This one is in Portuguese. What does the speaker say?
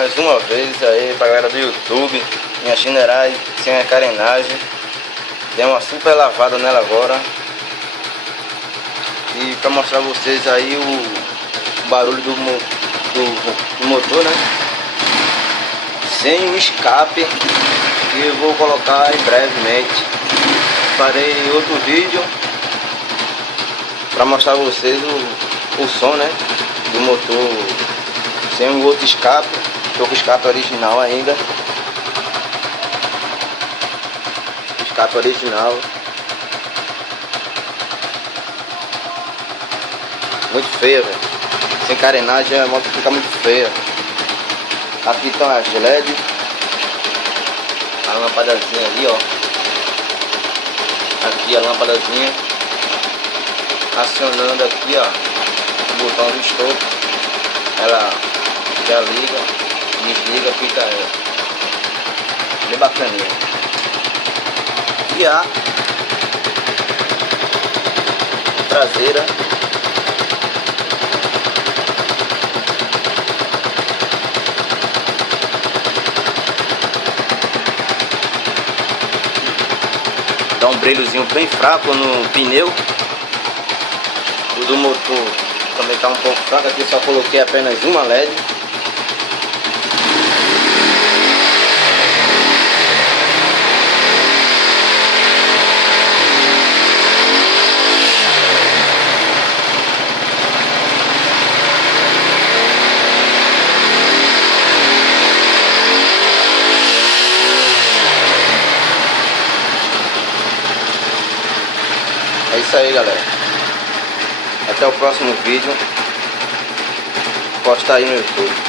mais uma vez aí pra galera do YouTube. Minha Shinerai sem a carenagem. Dei uma super lavada nela agora. E pra mostrar a vocês aí o barulho do motor, né? Sem o escape, que eu vou colocar brevemente. Farei outro vídeo pra mostrar a vocês o som, né, do motor sem o outro escape. Estou com o escape original ainda. Escape original. Muito feia, velho. Sem carenagem a moto fica muito feia. Aqui estão as LED. A lâmpadazinha ali, ó. Aqui a lâmpadazinha. Acionando aqui, ó, o botão do stop. Ela já liga, desliga, fica bem bacaninha. E a traseira dá um brilhozinho bem fraco no pneu. O do motor também está um pouco fraco. Aqui só coloquei apenas uma LED. É isso aí, galera. Até o próximo vídeo. Posta aí no YouTube.